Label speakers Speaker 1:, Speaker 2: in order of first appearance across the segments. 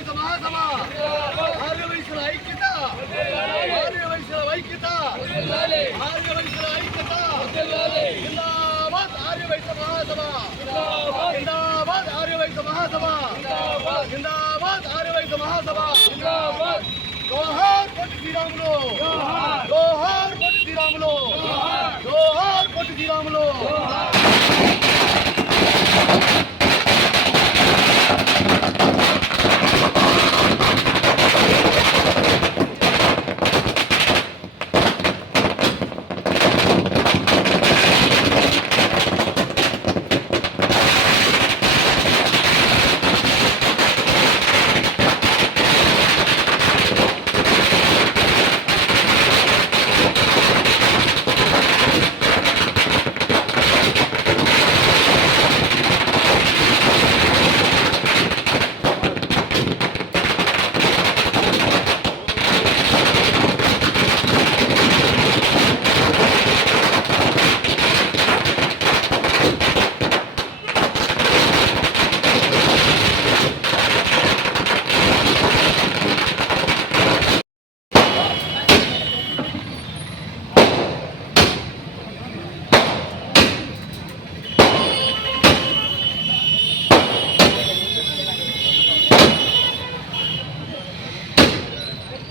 Speaker 1: ఆర్యవైశ్య మహాసభ ఆర్య ఆర్యవైశ్యుల ఐక్యత ఆర్య ఆర్యవైశ్యుల ఐక్యత ఆర్య ఆర్యవైశ్యుల ఐక్యత జిందాబాద్ ఆర్యవైశ్య మహాసభ జిందాబాద్ ఆర్యవైశ్య మహాసభ జిందాబాద్ ఆర్యవైశ్య మహాసభ జోహార్ పొట్టి శ్రీరాములు. జోహార్ పొట్టి శ్రీరాములు. జోహార్ పొట్టి శ్రీరాములు.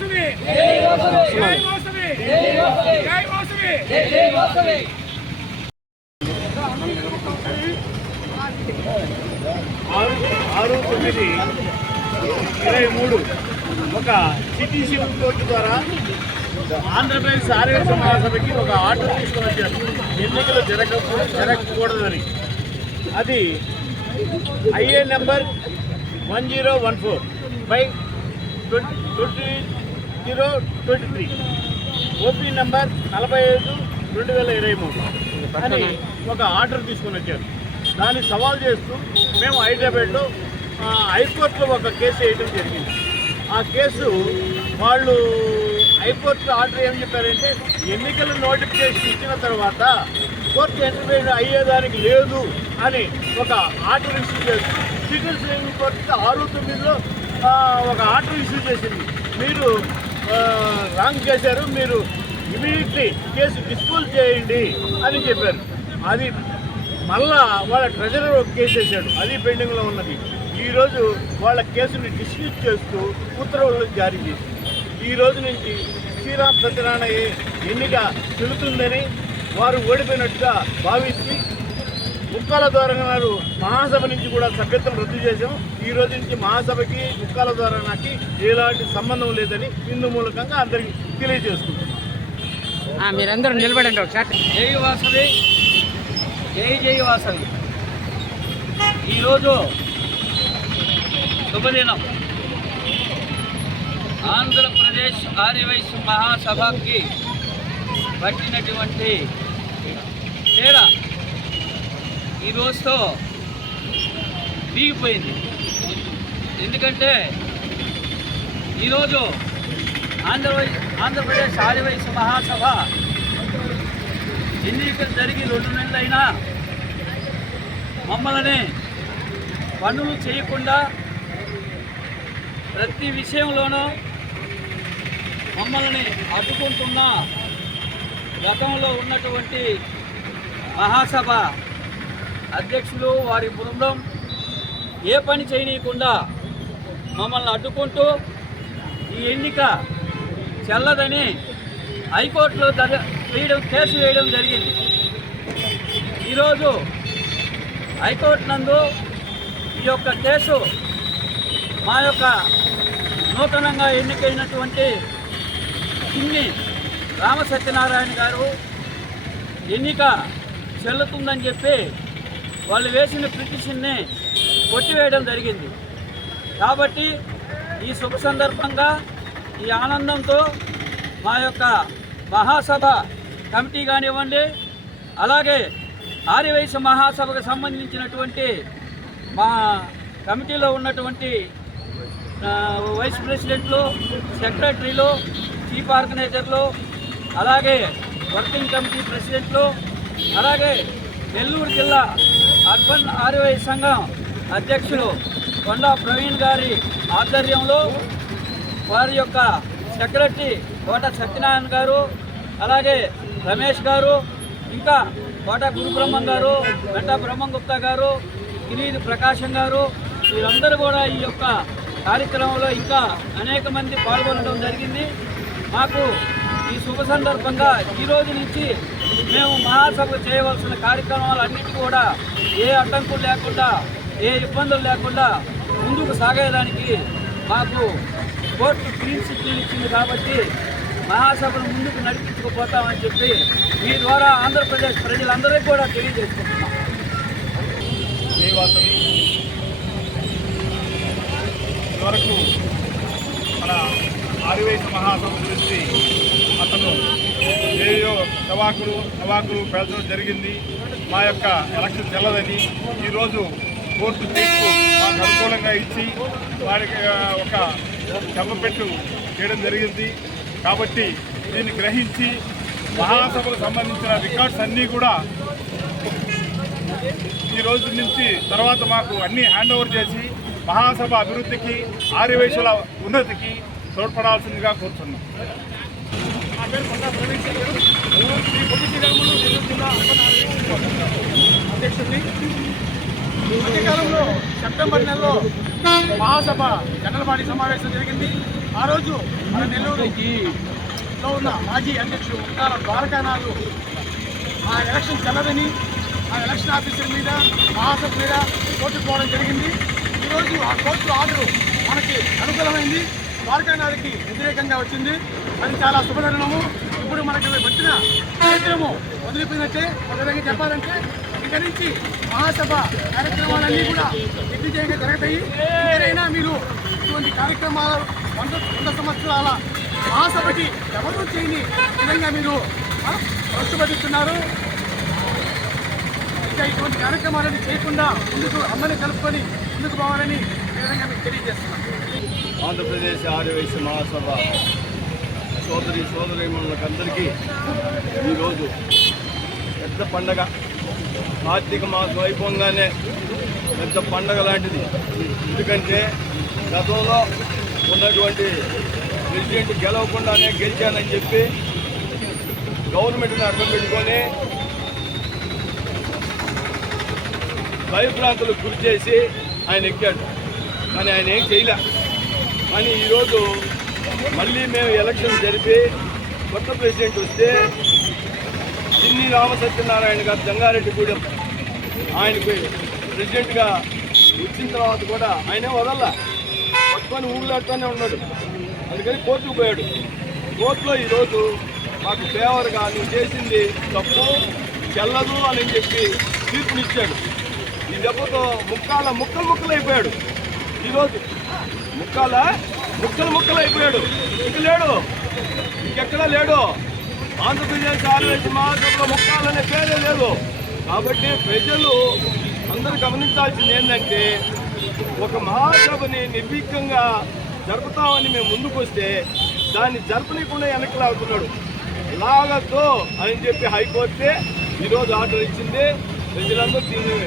Speaker 2: జై వాసువి జై వాసువి జై వాసువి
Speaker 3: ఆరు ఆరు తొమ్మిది ఇరవై మూడు. ఒక సిటీసీ కోర్టు ద్వారా ఆంధ్రప్రదేశ్ ఆర్యవేశ మహాసభకి ఒక ఆర్డర్ తీసుకొని వచ్చారు. ఎన్నికలు జరగకూ జరగకూడదని. అది IA number one zero one four by twenty twenty zero twenty three. OP number నలభై ఐదు రెండు వేల ఇరవై మూడు. అని ఒక ఆర్డర్ తీసుకొని వచ్చారు. దాన్ని సవాల్ చేస్తూ మేము హైదరాబాద్లో హైకోర్టులో ఒక కేసు వేయడం జరిగింది. ఆ కేసు వాళ్ళు హైకోర్టు ఆర్డర్ ఏం చెప్పారంటే ఎన్నికల నోటిఫికేషన్ ఇచ్చిన తర్వాత కోర్టు ఎంటర్టైన్ అయ్యేదానికి లేదు అని ఒక ఆర్డర్ ఇష్యూ చేస్తూ సివిల్ సివిల్ కోర్టు ఆరు తొమ్మిదిలో ఒక ఆర్డర్ ఇష్యూ చేసింది. మీరు రాంగ్ చేశారు మీరు ఇమీడియట్లీ కేసు డిస్పోజ్ చేయండి అని చెప్పారు. అది మళ్ళా వాళ్ళ ట్రెజరర్ ఒక కేసు వేశాడు అది పెండింగ్లో ఉన్నది. ఈరోజు వాళ్ళ కేసుని డిస్మిస్ చేస్తూ ఉత్తర్వులు జారీ చేసింది. ఈ రోజు నుంచి శ్రీరామ్ సత్యనారాయణ ఎన్నిక చెబుతుందని వారు ఓడిపోయినట్టుగా భావించి ముక్కాల ద్వారా గారు మహాసభ నుంచి కూడా సభ్యత్వం రద్దు చేశాం. ఈ రోజు నుంచి మహాసభకి ముక్కాల ద్వారా నాకు ఎలాంటి సంబంధం లేదని ఇందు మూలకంగా అందరికీ తెలియజేస్తున్నాం
Speaker 4: ఆ, మీరందరూ నిలబడండి ఒకసారి.
Speaker 5: జై వాసవి జై జై వాసవి. ఈరోజు శుభదినం. ఆంధ్రప్రదేశ్ ఆర్యవైశ్య మహాసభకి పట్టినటువంటి తేడా ఈ రోజుతో దిగిపోయింది ఎందుకంటే ఈరోజు ఆంధ్ర ఆంధ్రప్రదేశ్ ఆర్యవైశ్య మహాసభ ఎన్నికలు జరిగి రెండు నెలలైనా మమ్మల్ని పనులు చేయకుండా ప్రతి విషయంలోనూ మమ్మల్ని అడ్డుకుంటున్న గతంలో ఉన్నటువంటి మహాసభ అధ్యక్షులు వారి బృందం ఏ పని చేయనీయకుండా మమ్మల్ని అడ్డుకుంటూ ఈ ఎన్నిక చెల్లదని హైకోర్టులో దర- వేయడం కేసు వేయడం జరిగింది. ఈరోజు హైకోర్టు నందు ఈ యొక్క కేసు మా యొక్క నూతనంగా ఎన్నికైనటువంటి చిన్ని రామసత్యనారాయణ గారు ఎన్నిక చెల్లుతుందని చెప్పి వాళ్ళు వేసిన పిటిషన్ని కొట్టివేయడం జరిగింది. కాబట్టి ఈ శుభ సందర్భంగా ఈ ఆనందంతో మా యొక్క మహాసభ కమిటీ కానివ్వండి అలాగే ఆర్యవైశ్య మహాసభకు సంబంధించినటువంటి మా కమిటీలో ఉన్నటువంటి వైస్ ప్రెసిడెంట్లు సెక్రటరీలు చీఫ్ ఆర్గనైజర్లు అలాగే వర్కింగ్ కమిటీ ప్రెసిడెంట్లు అలాగే నెల్లూరు జిల్లా అర్బన్ ఆర్వై సంఘం అధ్యక్షులు కొండా ప్రవీణ్ గారి ఆధ్వర్యంలో వారి యొక్క సెక్రటరీ కోట సత్యనారాయణ గారు అలాగే రమేష్ గారు ఇంకా కోట గురుబ్రహ్మం గారు వెంట బ్రహ్మంగుప్తా గారు గిరిది ప్రకాశం గారు వీరందరూ కూడా ఈ యొక్క కార్యక్రమంలో ఇంకా అనేక మంది పాల్గొనడం జరిగింది. మాకు ఈ శుభ సందర్భంగా ఈరోజు నుంచి మేము మహాసభ చేయవలసిన కార్యక్రమాలన్నిటి కూడా ఏ అడ్డంకులు లేకుండా ఏ ఇబ్బందులు లేకుండా ముందుకు సాగేదానికి మాకు కోర్టు క్లీన్ సిగ్నల్ ఇచ్చింది కాబట్టి మహాసభను ముందుకు నడిపించుకుపోతామని చెప్పి మీ ద్వారా ఆంధ్రప్రదేశ్ ప్రజలందరికీ కూడా తెలియజేసుకుంటున్నాం.
Speaker 1: ఇదివరకు మన ఆదివేశ మహాసభ గురించి అతను ఏయో సవాకులు సవాకులు పేల్చడం జరిగింది. మా యొక్క ఎలక్షన్ చెల్లదని ఈరోజు కోర్టు తీర్పు మాకు అనుకూలంగా ఇచ్చి వారికి ఒక పెట్టు చేయడం జరిగింది. కాబట్టి దీన్ని గ్రహించి మహాసభకు సంబంధించిన రికార్డ్స్ అన్నీ కూడా ఈ రోజు నుంచి తర్వాత మాకు అన్నీ హ్యాండ్ ఓవర్ చేసి మహాసభ అభివృద్ధికి ఆర్యవేశుల ఉన్నతికి తోడ్పడాల్సిందిగా కోరుతున్నాం.
Speaker 2: పేరు కొండా ప్రవీణ్ గారు ఈ పొట్టి శ్రీరాములు నెల్లూరు జిల్లా అధ్యక్షుడిని. మధ్యకాలంలో సెప్టెంబర్ నెలలో మహాసభ జనరల్ బాడీ సమావేశం జరిగింది. ఆ రోజు మన నెల్లూరులో ఉన్న మాజీ అధ్యక్షుడు ఉండాల ద్వారకానాథు ఆ ఎలక్షన్ చెల్లదని ఆ ఎలక్షన్ ఆఫీసర్ మీద మహాసభ మీద కోర్టు పోవడం జరిగింది. ఈరోజు ఆ కోర్టు ఆర్డర్ మనకి అనుకూలమైంది. ద్వారకానాథికి వ్యతిరేకంగా వచ్చింది. అది చాలా శుభతరుణము ఇప్పుడు మనకి వచ్చిన కార్యక్రమం వదిలిపోయినట్టే ఒక విధంగా చెప్పాలంటే ఇక నుంచి మహాసభ కార్యక్రమాలన్నీ కూడా దిగ్విజయంగా జరుగుతాయి. ఏదైనా మీరు ఇటువంటి కార్యక్రమాలు వంద వంద సంవత్సరాల మహాసభకి ఎవరూ చేయని విధంగా మీరు ఆ, ప్రస్తుపతిస్తున్నారు ఇంకా ఇటువంటి కార్యక్రమాలను చేయకుండా ముందుకు అందరినీ కలుపుకొని ముందుకు పోవాలని ఈ విధంగా మీకు తెలియజేస్తున్నాను.
Speaker 1: ఆంధ్రప్రదేశ్ ఆర్యవైశ్య మహాసభ సోదరి సోదరిమణులకందరికీ ఈరోజు పెద్ద పండగ. కార్తీక మాసం అయిపోగానే పెద్ద పండగ లాంటిది. ఎందుకంటే గతంలో ఉన్నటువంటి ప్రెసిడెంట్ గెలవకుండానే గెలిచానని చెప్పి గవర్నమెంట్ని అడ్డం పెట్టుకొని భయభ్రాంతులకు గురి చేసి ఆయన ఎక్కాడు. కానీ ఆయన ఏం చేయలే. అని ఈరోజు మళ్ళీ మేము ఎలక్షన్ జరిపి కొత్త ప్రెసిడెంట్ వస్తే చిన్ని రామసత్యనారాయణ గారు జంగారెడ్డిగూడెం ఆయనకు ప్రెసిడెంట్గా వచ్చిన తర్వాత కూడా ఆయనే వదల పట్టుకొని ఊళ్ళాడుతూనే ఉన్నాడు. అందుకని కోర్టుకు పోయాడు. కోర్టులో ఈరోజు మాకు ఫేవర్గా నువ్వు చేసింది తప్పు చెల్లదు అని చెప్పి తీర్పునిచ్చాడు. ఈ దెబ్బతో ముక్కాల ముక్కలు ముక్కలు అయిపోయాడు ఈరోజు ముక్కాల ముక్కలు ముక్కలు అయిపోయాడు. ఇక లేడు. ఇంకెక్కడా లేడు? ఆంధ్రప్రదేశ్ ఆర్వేసి మహాసభలో ముక్కాలనే పేరే లేదు. కాబట్టి ప్రజలు అందరూ గమనించాల్సింది ఏంటంటే ఒక మహాసభని నిర్భీకంగా జరుపుతామని మేము ముందుకొస్తే దాన్ని జరపనీయకుండా వెనక్కి లాగుతున్నాడు. లాగద్దు అని చెప్పి హైకోర్టే ఈరోజు ఆర్డర్ ఇచ్చింది. ప్రజలందరూ దీన్ని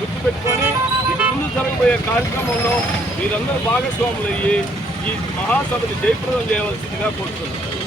Speaker 1: గుర్తుపెట్టుకొని జరగబోయే కార్యక్రమంలో మీరందరూ భాగస్వాములు అయ్యి ఈ మహాసభని జయప్రదం చేయవలసిందిగా కోరుతున్నాను.